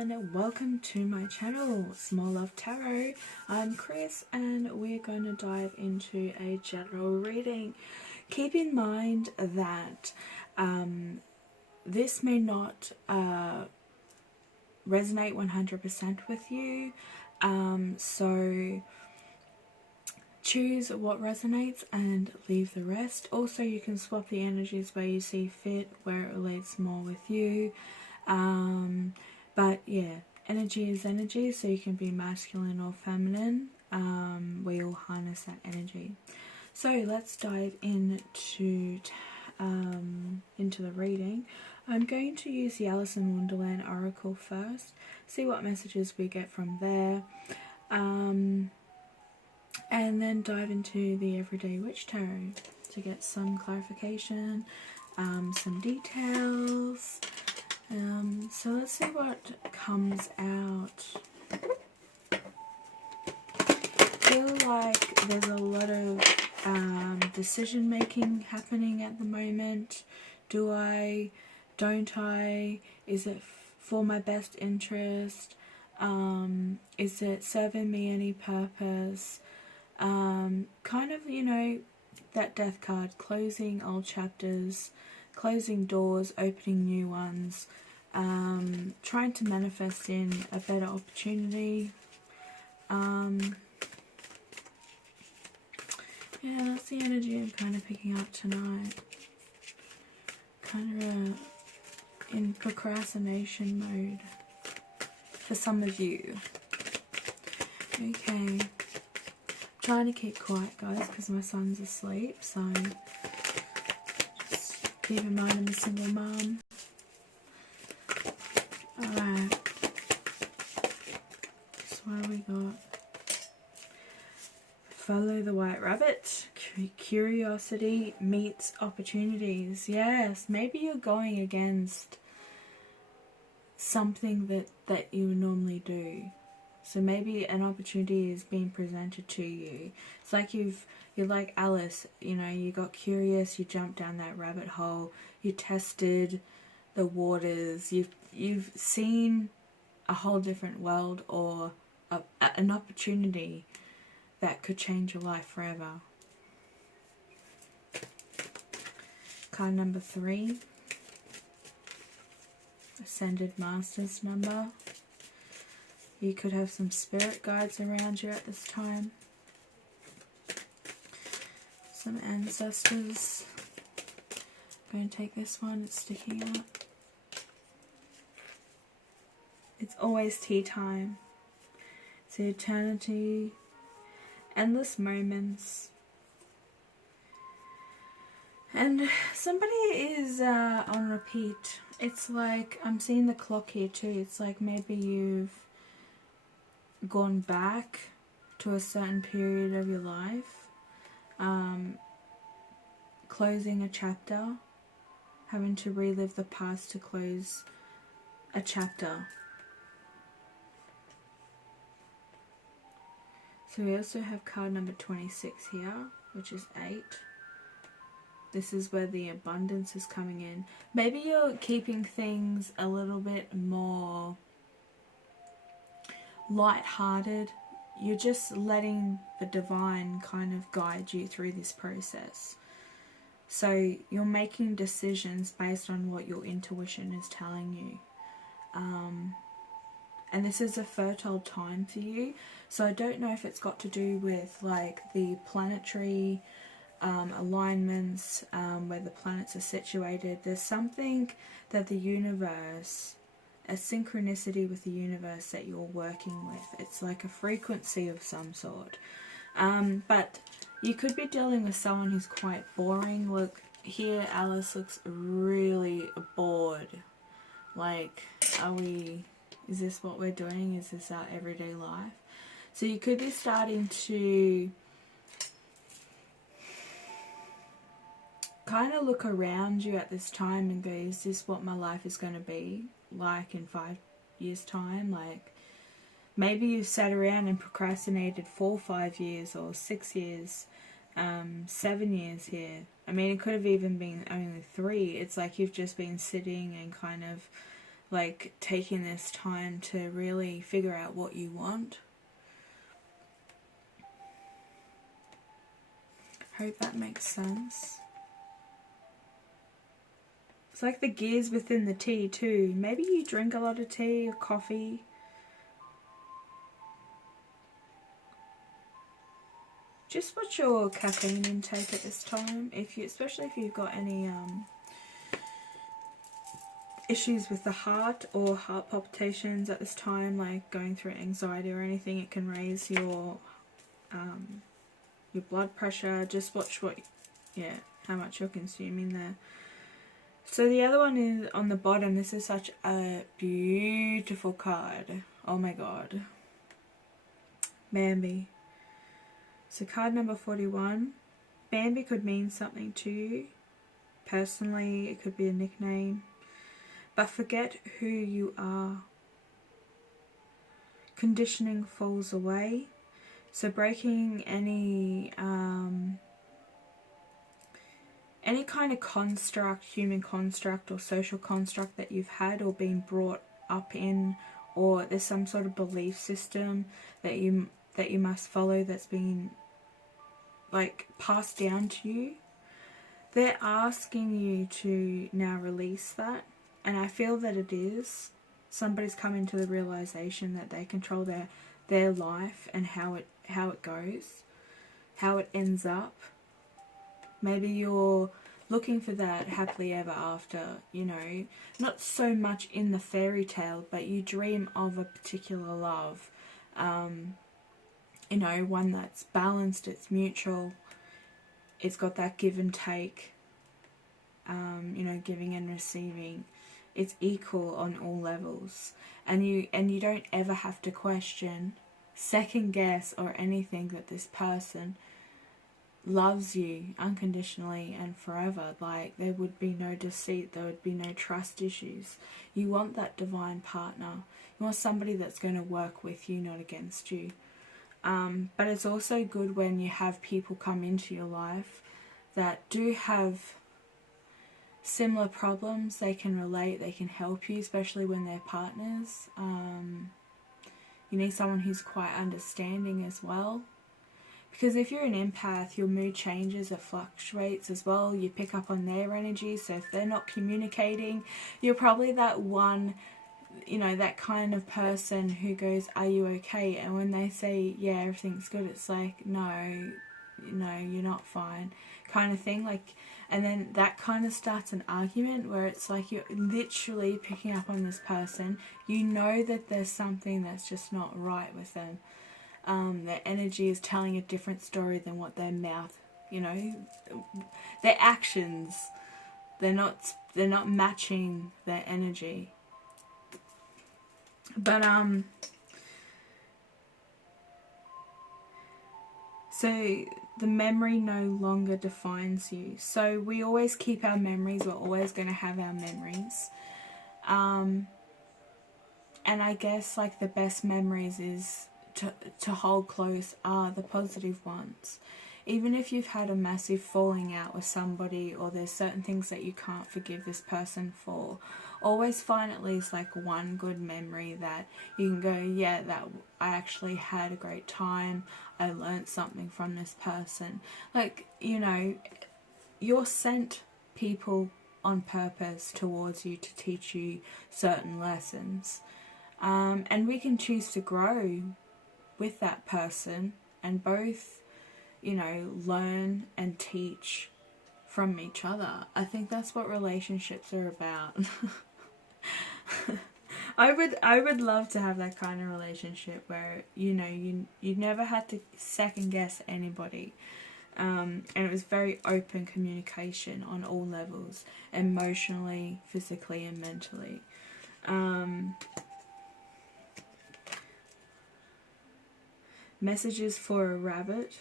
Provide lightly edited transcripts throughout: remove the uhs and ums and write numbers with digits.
everyone, welcome to my channel, Small Love Tarot. I'm Chris and we're going to dive into a general reading. Keep in mind that this may not resonate 100% with you, so choose what resonates and leave the rest. Also, you can swap the energies where you see fit, where it relates more with you. But yeah, energy is energy, so you can be masculine or feminine. We all harness that energy. So let's dive into the reading. I'm going to use the Alice in Wonderland Oracle first, see what messages we get from there, and then dive into the Everyday Witch Tarot to get some clarification, some details. So let's see what comes out. I feel like there's a lot of decision making happening at the moment. Do I? Don't I? Is it for my best interest? Is it serving me any purpose? Kind of, you know, that death card, closing old chapters, closing doors, opening new ones, trying to manifest in a better opportunity. Yeah, that's the energy I'm kind of picking up tonight. Kind of in procrastination mode for some of you. Okay. Trying to keep quiet, guys, because my son's asleep, so just keep in mind I'm a single mum. Alright, so what have we got? Follow the white rabbit. Curiosity meets opportunities. Yes, maybe you're going against something that you normally do. So maybe an opportunity is being presented to you. It's like you're like Alice, you know, you got curious, you jumped down that rabbit hole, you tested the waters, you've seen a whole different world, or an opportunity that could change your life forever. Card number 3. Ascended Masters number. You could have some spirit guides around you at this time. Some ancestors. I'm going to take this one, it's sticking out. It's always tea time. It's eternity, endless moments. And somebody is on repeat. It's like, I'm seeing the clock here too. It's like maybe you've gone back to a certain period of your life, closing a chapter, having to relive the past to close a chapter. So we also have card number 26 here, which is 8. This is where the abundance is coming in. Maybe you're keeping things a little bit more light-hearted. You're just letting the divine kind of guide you through this process. So you're making decisions based on what your intuition is telling you. And this is a fertile time for you. So I don't know if it's got to do with like the planetary alignments, where the planets are situated. There's something that the universe, a synchronicity with the universe that you're working with. It's like a frequency of some sort. But you could be dealing with someone who's quite boring. Look, here Alice looks really bored. Like, is this what we're doing? Is this our everyday life? So you could be starting to kind of look around you at this time and go, is this what my life is going to be like in 5 years' time? Like, maybe you've sat around and procrastinated for 5 years or 6 years, 7 years here. I mean, it could have even been only 3. It's like you've just been sitting and kind of like taking this time to really figure out what you want. Hope that makes sense. It's like the gears within the tea too. Maybe you drink a lot of tea or coffee. Just watch your caffeine intake at this time, especially if you've got any issues with the heart or heart palpitations at this time, like going through anxiety or anything. It can raise your blood pressure. Just watch how much you're consuming there. So the other one is on the bottom. This is such a beautiful card. Oh my god. Bambi. So card number 41. Bambi could mean something to you. Personally, it could be a nickname. But forget who you are. Conditioning falls away. So breaking any kind of construct, human construct or social construct that you've had or been brought up in, or there's some sort of belief system that you must follow that's been like passed down to you. They're asking you to now release that, and I feel that it is. Somebody's coming to the realization that they control their life and how it goes, how it ends up. Maybe you're looking for that happily ever after, you know, not so much in the fairy tale, but you dream of a particular love, you know, one that's balanced, it's mutual, it's got that give and take, you know, giving and receiving. It's equal on all levels, and you don't ever have to question, second guess or anything that this person loves you unconditionally and forever. Like, there would be no deceit, there would be no trust issues. You want that divine partner. You want somebody that's going to work with you, not against you. But it's also good when you have people come into your life that do have similar problems. They can relate, they can help you, especially when they're partners. You need someone who's quite understanding as well. Because if you're an empath, your mood changes, it fluctuates as well. You pick up on their energy. So if they're not communicating, you're probably that one, you know, that kind of person who goes, are you okay? And when they say, yeah, everything's good, it's like, no, you're not fine, kind of thing. Like, and then that kind of starts an argument where it's like you're literally picking up on this person. You know that there's something that's just not right with them. Their energy is telling a different story than what their mouth, you know, their actions, they're not matching their energy. But so the memory no longer defines you. So we always keep our memories. We're always going to have our memories. And I guess like the best memories is to hold close are the positive ones. Even if you've had a massive falling out with somebody, or there's certain things that you can't forgive this person for, always find at least like one good memory that you can go, yeah, that I actually had a great time, I learned something from this person. Like, you know, you're sent people on purpose towards you to teach you certain lessons, and we can choose to grow with that person and both, you know, learn and teach from each other. I think that's what relationships are about. I would love to have that kind of relationship where, you know, you never had to second guess anybody, and it was very open communication on all levels, emotionally, physically and mentally. Messages for a rabbit.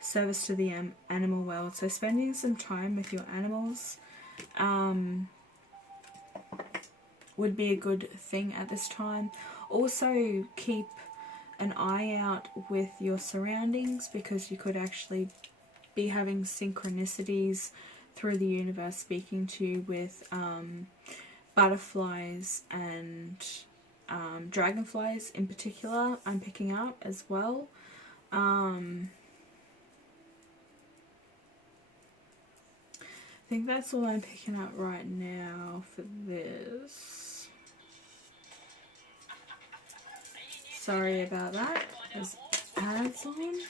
Service to the animal world. So spending some time with your animals would be a good thing at this time. Also keep an eye out with your surroundings, because you could actually be having synchronicities through the universe speaking to you with butterflies and dragonflies in particular I'm picking up as well. I think that's all I'm picking up right now for this. Sorry about that. There's ads on.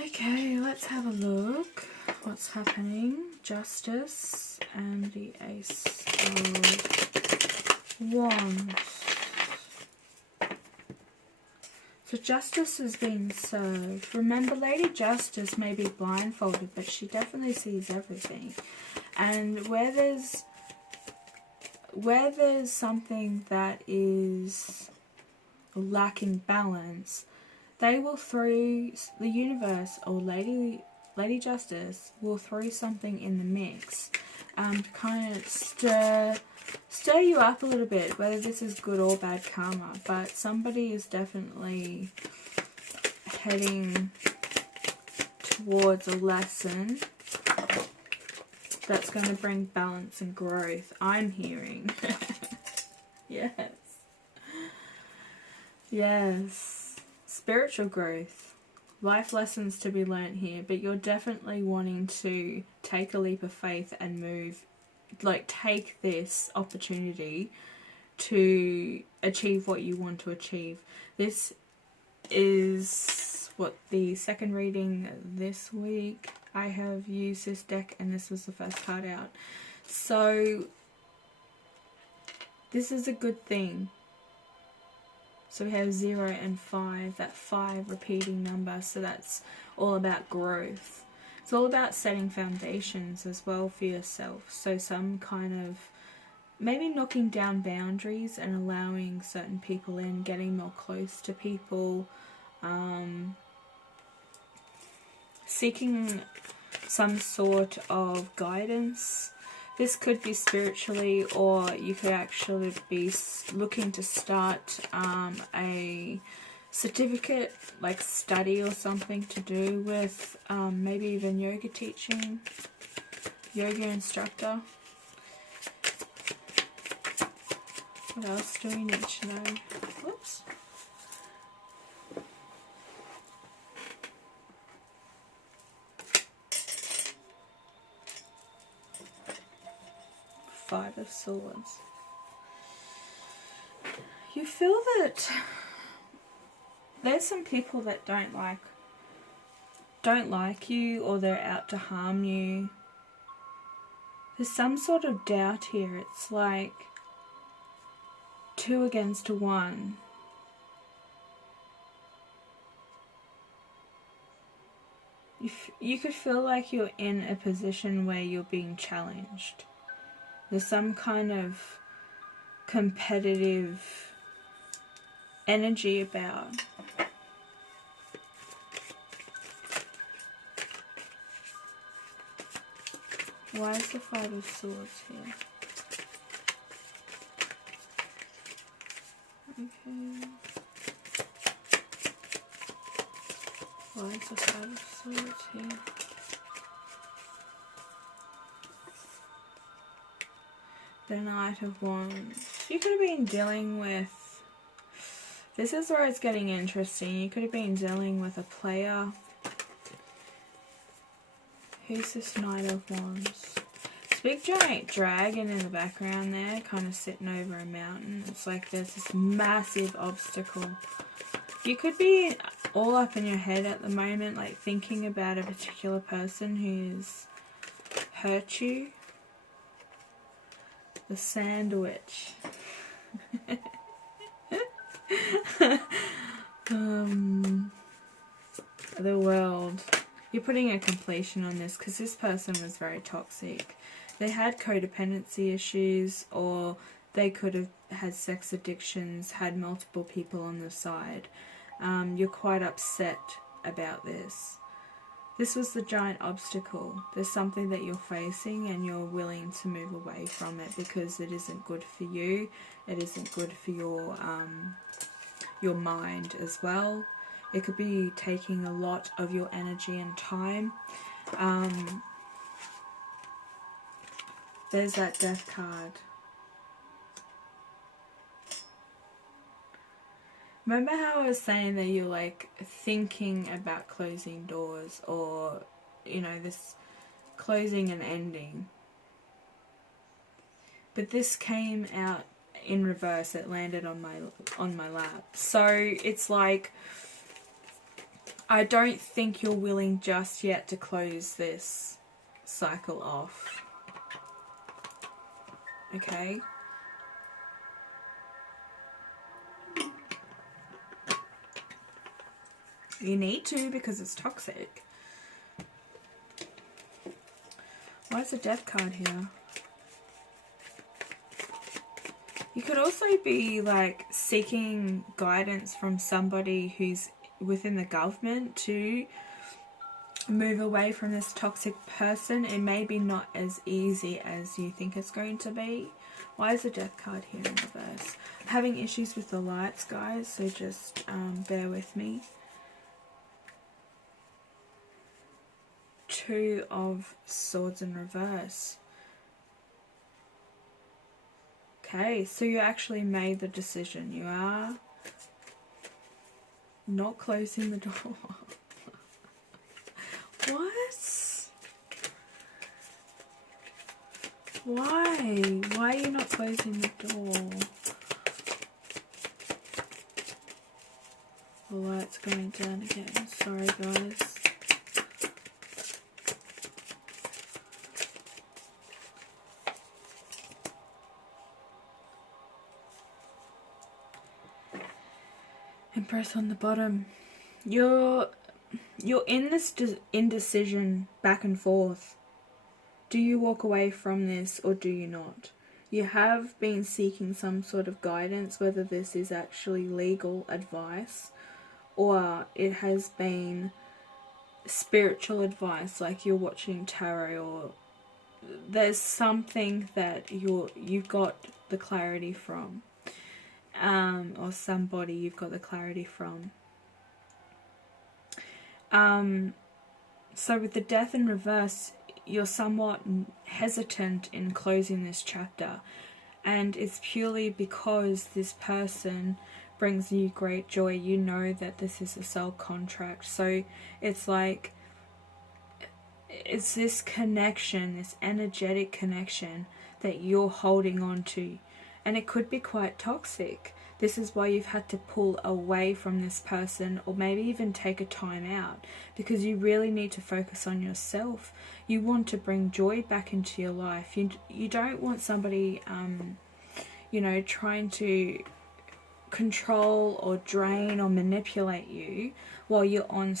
Okay, let's have a look. What's happening? Justice and the Ace of Wands. So justice is being served. Remember, Lady Justice may be blindfolded, but she definitely sees everything. And where there's something that is lacking balance, they will throw, the universe or Lady Justice will throw something in the mix to kind of stir you up a little bit, whether this is good or bad karma. But somebody is definitely heading towards a lesson that's going to bring balance and growth, I'm hearing. Yes. Yes. Spiritual growth. Life lessons to be learnt here, but you're definitely wanting to take a leap of faith and move, like take this opportunity to achieve what you want to achieve. This is what the second reading this week. I have used this deck and this was the first card out. So this is a good thing. So we have 0 and 5, that 5 repeating number, so that's all about growth. It's all about setting foundations as well for yourself. So some kind of, maybe knocking down boundaries and allowing certain people in, getting more close to people, seeking some sort of guidance. This could be spiritually, or you could actually be looking to start a certificate, like study or something to do with maybe even yoga teaching, yoga instructor. What else do we need to know? Whoops. Five of Swords. You feel that there's some people that don't like you, or they're out to harm you. There's some sort of doubt here. It's like 2 against 1. You could feel like you're in a position where you're being challenged. There's some kind of competitive energy about. Why is the 5 of Swords here? Okay. Why is the 5 of Swords here? The Knight of Wands. You could have been dealing with, this is where it's getting interesting. You could have been dealing with a player. Who's this Knight of Wands? This big giant dragon in the background there, kind of sitting over a mountain. It's like there's this massive obstacle. You could be all up in your head at the moment, like thinking about a particular person who's hurt you. The Sandwich. The World. You're putting a completion on this because this person was very toxic. They had codependency issues, or they could have had sex addictions, had multiple people on the side. You're quite upset about this. This was the giant obstacle. There's something that you're facing and you're willing to move away from it because it isn't good for you. It isn't good for your mind as well. It could be taking a lot of your energy and time. There's that death card. Remember how I was saying that you're like thinking about closing doors, or, you know, this closing and ending? But this came out in reverse. It landed on my lap. So it's like, I don't think you're willing just yet to close this cycle off. Okay? You need to, because it's toxic. Why is the death card here? You could also be like seeking guidance from somebody who's within the government to move away from this toxic person. It may be not as easy as you think it's going to be. Why is the death card here in reverse? I'm having issues with the lights, guys, so just bear with me. Two of Swords in reverse. Okay, so you actually made the decision. You are not closing the door. What? Why? Why are you not closing the door? The light's going down again. Sorry, guys. Empress on the bottom. You're in this indecision back and forth. Do you walk away from this or do you not? You have been seeking some sort of guidance, whether this is actually legal advice or it has been spiritual advice, like you're watching tarot, or there's something that you've got the clarity from, or somebody you've got the clarity from. So with the death in reverse, you're somewhat hesitant in closing this chapter, and it's purely because this person brings you great joy. You know that this is a soul contract, so it's like, it's this connection, this energetic connection that you're holding on to, and it could be quite toxic. This is why you've had to pull away from this person, or maybe even take a time out, because you really need to focus on yourself. You want to bring joy back into your life. You don't want somebody, you know, trying to control or drain or manipulate you while you're on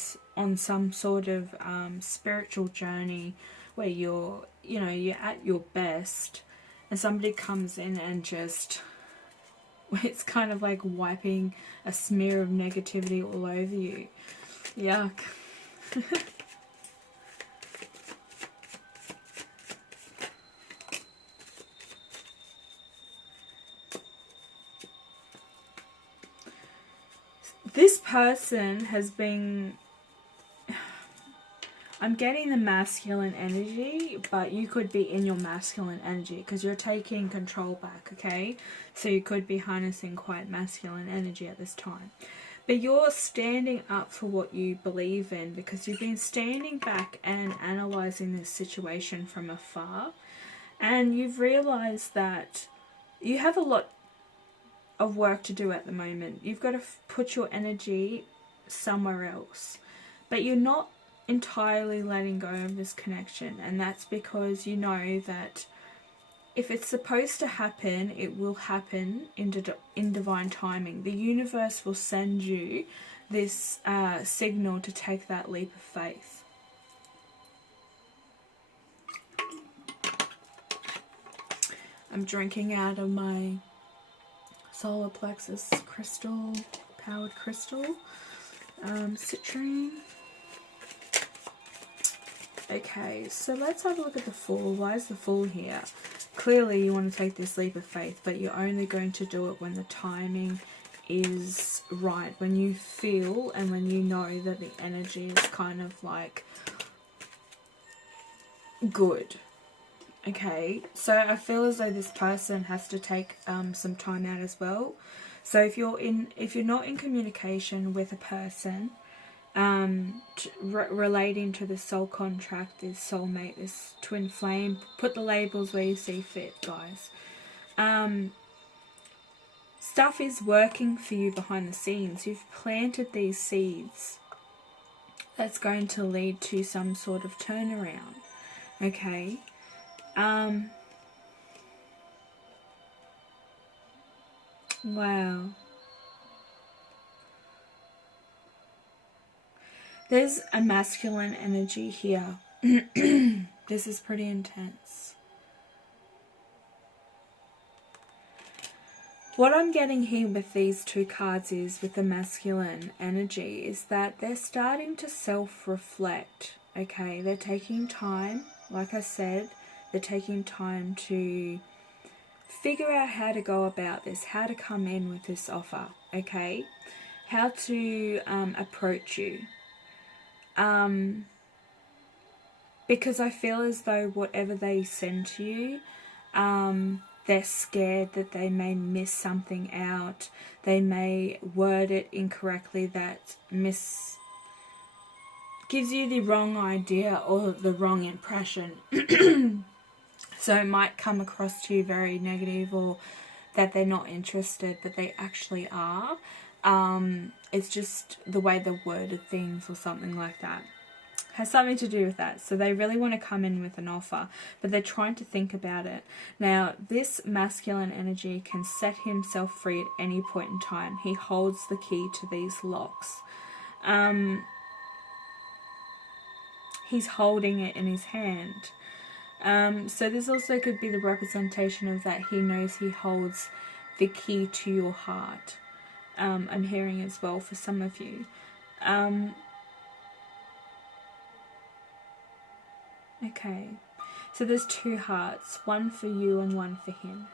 some sort of spiritual journey where you're at your best, and somebody comes in and just, it's kind of like wiping a smear of negativity all over you. Yuck. This person has been, I'm getting the masculine energy, but you could be in your masculine energy because you're taking control back, okay? So you could be harnessing quite masculine energy at this time. But you're standing up for what you believe in, because you've been standing back and analysing this situation from afar. And you've realised that you have a lot of work to do at the moment. You've got to put your energy somewhere else. But you're not entirely letting go of this connection, and that's because you know that if it's supposed to happen, it will happen in divine timing. The universe will send you this signal to take that leap of faith. I'm drinking out of my solar plexus crystal, powered crystal, citrine. Okay, so let's have a look at the Fool. Why is the Fool here? Clearly you want to take this leap of faith, but you're only going to do it when the timing is right, when you feel and when you know that the energy is kind of like good. Okay, so I feel as though this person has to take some time out as well. So if you're not in communication with a person, relating to the soul contract, this soulmate, this twin flame, put the labels where you see fit, guys. Stuff is working for you behind the scenes. You've planted these seeds that's going to lead to some sort of turnaround. Okay. Wow. There's a masculine energy here. This is pretty intense. What I'm getting here with these two cards is, with the masculine energy, is that they're starting to self-reflect. Okay, they're taking time, like I said, they're taking time to figure out how to go about this, how to come in with this offer, okay? How to approach you. Because I feel as though whatever they send to you, they're scared that they may miss something out. They may word it incorrectly that gives you the wrong idea or the wrong impression. So it might come across to you very negative, or that they're not interested, but they actually are. It's just the way they worded things or something like that. Has something to do with that. So they really want to come in with an offer, but they're trying to think about it. Now, this masculine energy can set himself free at any point in time. He holds the key to these locks. He's holding it in his hand. So this also could be the representation of that he knows he holds the key to your heart. I'm hearing as well for some of you. Okay, so there's two hearts, one for you and one for him.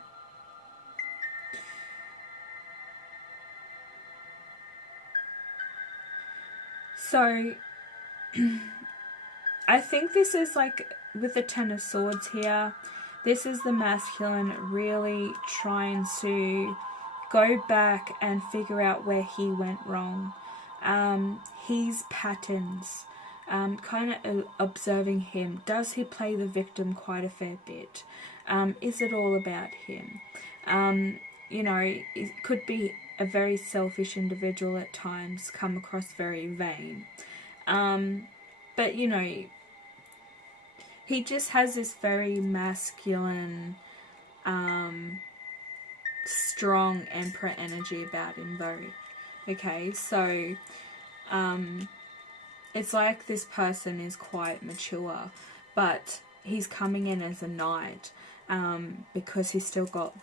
So I think this is like with the Ten of Swords here, this is the masculine really trying to go back and figure out where he went wrong. His patterns, kind of observing him. Does he play the victim quite a fair bit? Is it all about him? You know, it could be a very selfish individual at times, come across very vain. But, you know, he just has this very masculine, strong Emperor energy about him, though. Okay, so it's like this person is quite mature, but he's coming in as a knight because he's still got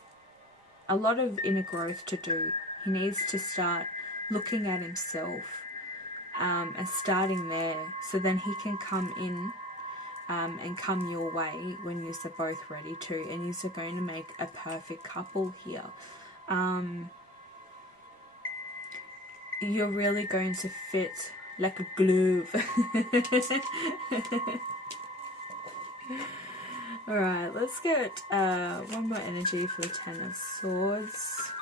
a lot of inner growth to do. He needs to start looking at himself and starting there, so then he can come in and come your way when you're both ready to, and you're going to make a perfect couple here. You're really going to fit like a glove. Alright, let's get one more energy for the Ten of Swords.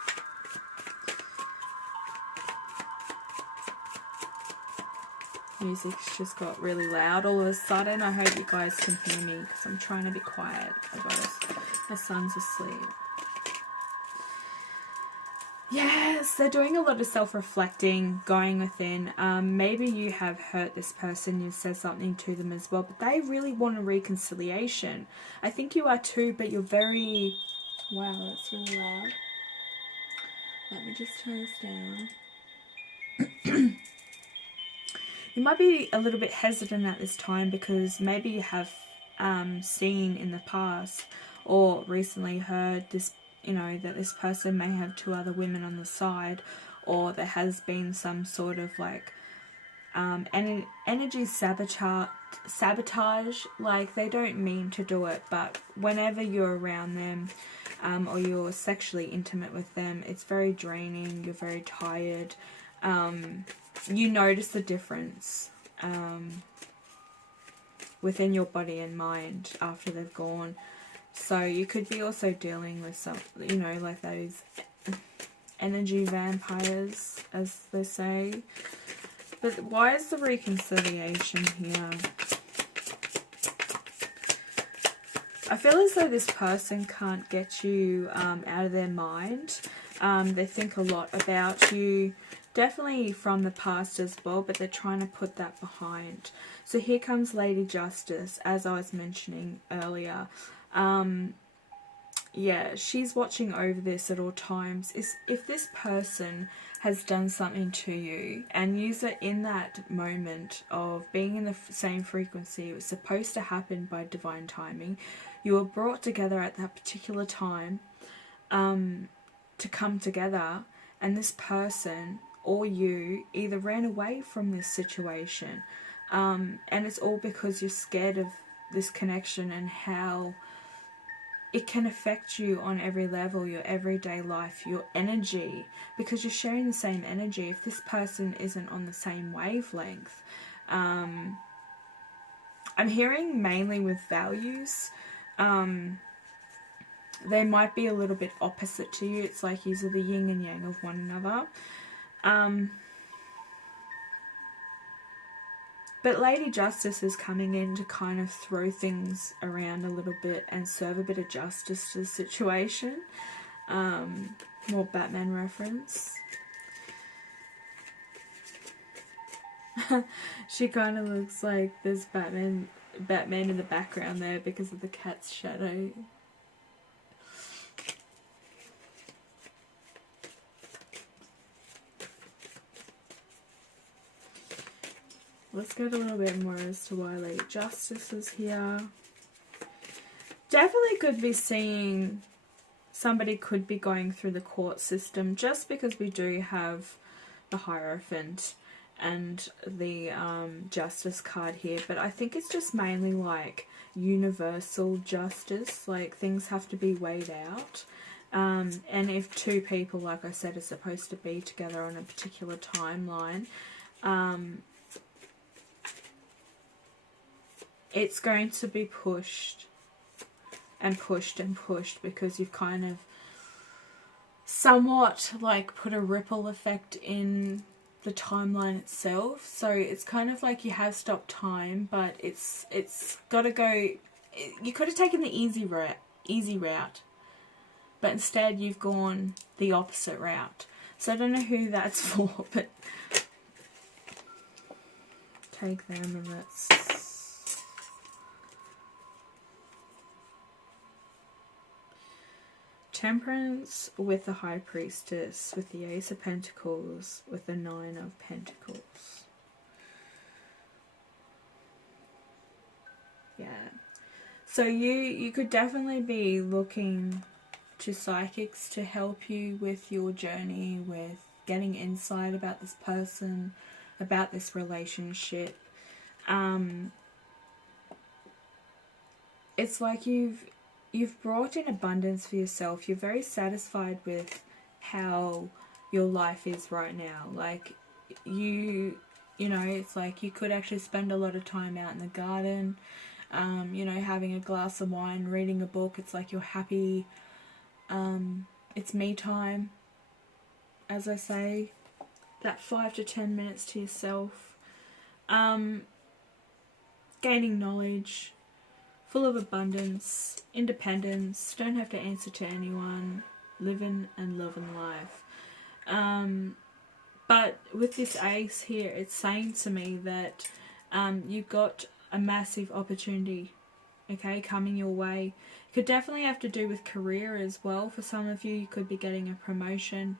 Music's just got really loud all of a sudden. I hope you guys can hear me because I'm trying to be quiet. My son's asleep. Yes, they're doing a lot of self-reflecting, going within. Maybe you have hurt this person, you've said something to them as well, but they really want a reconciliation. I think you are too, but you're very... Wow, that's really loud. Let me just turn this down. You might be a little bit hesitant at this time because maybe you have seen in the past or recently heard this, you know, that this person may have two other women on the side, or there has been some sort of like energy sabotage, like they don't mean to do it, but whenever you're around them or you're sexually intimate with them, it's very draining, you're very tired. You notice the difference. within your body and mind after they've gone. So you could be also dealing with some, you know, like those energy vampires, as they say. But why is the reconciliation here? I feel as though this person can't get you out of their mind. They think a lot about you, definitely from the past as well, but they're trying to put that behind. So here comes Lady Justice, as I was mentioning earlier. Yeah, she's watching over this at all times. If this person has done something to you, and use it in that moment of being in the same frequency, it was supposed to happen by divine timing. You were brought together at that particular time to come together, and this person or you either ran away from this situation, and it's all because you're scared of this connection and how it can affect you on every level, your everyday life, your energy, because you're sharing the same energy. If this person isn't on the same wavelength, I'm hearing mainly with values, they might be a little bit opposite to you. It's like you're the yin and yang of one another. But Lady Justice is coming in to kind of throw things around a little bit and serve a bit of justice to the situation. More Batman reference. She kind of looks like there's Batman in the background there because of the cat's shadow. Let's get a little bit more as to why Lady Justice is here. Definitely could be seeing somebody could be going through the court system, just because we do have the Hierophant and the Justice card here. But I think it's just mainly like universal justice, like things have to be weighed out. And if two people, like I said, are supposed to be together on a particular timeline, it's going to be pushed and pushed and pushed, because you've kind of somewhat like put a ripple effect in the timeline itself. So it's kind of like you have stopped time, but it's got to go. You could have taken the easy route, but instead you've gone the opposite route. So I don't know who that's for, but take them, and that's Temperance with the High Priestess, with the Ace of Pentacles, with the Nine of Pentacles. Yeah. So you could definitely be looking to psychics to help you with your journey, with getting insight about this person, about this relationship. It's like you've brought in abundance for yourself. You're very satisfied with how your life is right now. Like you know, it's like you could actually spend a lot of time out in the garden, you know, having a glass of wine, reading a book. It's like you're happy. It's me time, as I say, that 5 to 10 minutes to yourself. Gaining knowledge, full of abundance, independence, don't have to answer to anyone, living and loving life. But with this ace here, it's saying to me that you've got a massive opportunity, okay, coming your way. It could definitely have to do with career as well. For some of you, you could be getting a promotion,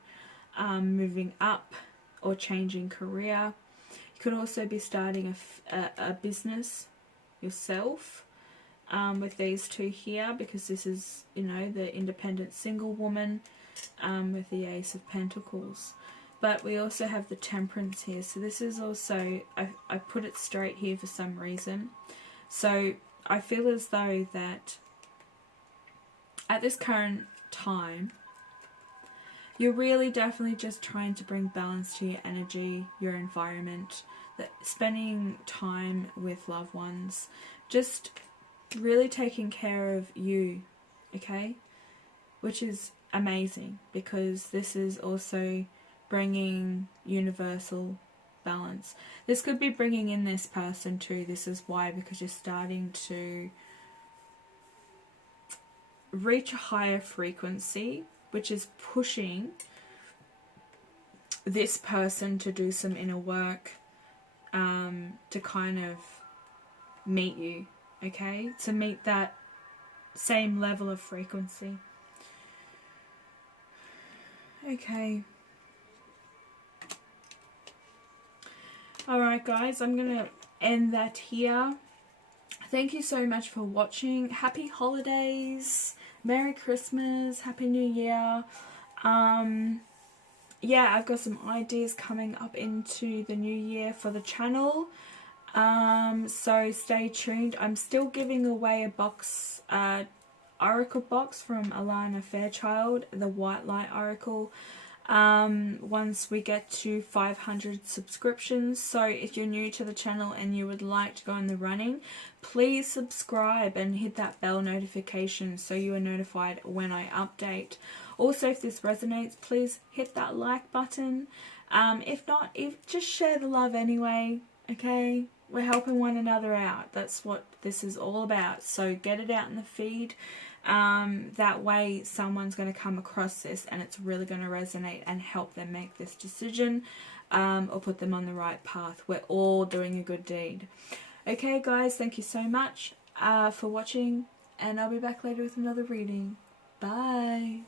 moving up, or changing career. You could also be starting a business yourself. With these two here, because this is, you know, the independent single woman with the Ace of Pentacles. But we also have the Temperance here, so this is also, I put it straight here for some reason. So I feel as though that at this current time, you're really definitely just trying to bring balance to your energy, your environment, that spending time with loved ones, just really taking care of you, okay? Which is amazing, because this is also bringing universal balance. This could be bringing in this person too. This is why, because you're starting to reach a higher frequency, which is pushing this person to do some inner work, to kind of meet you, okay? To meet that same level of frequency. Okay. Alright guys, I'm going to end that here. Thank you so much for watching. Happy holidays. Merry Christmas. Happy New Year. Yeah, I've got some ideas coming up into the new year for the channel. So stay tuned. I'm still giving away a box, oracle box from Alana Fairchild, the White Light Oracle, once we get to 500 subscriptions. So if you're new to the channel and you would like to go in the running, please subscribe and hit that bell notification so you are notified when I update. Also, if this resonates, please hit that like button. If not, just share the love anyway, okay? We're helping one another out. That's what this is all about. So get it out in the feed. That way someone's going to come across this and it's really going to resonate and help them make this decision, or put them on the right path. We're all doing a good deed. Okay guys, thank you so much for watching, and I'll be back later with another reading. Bye.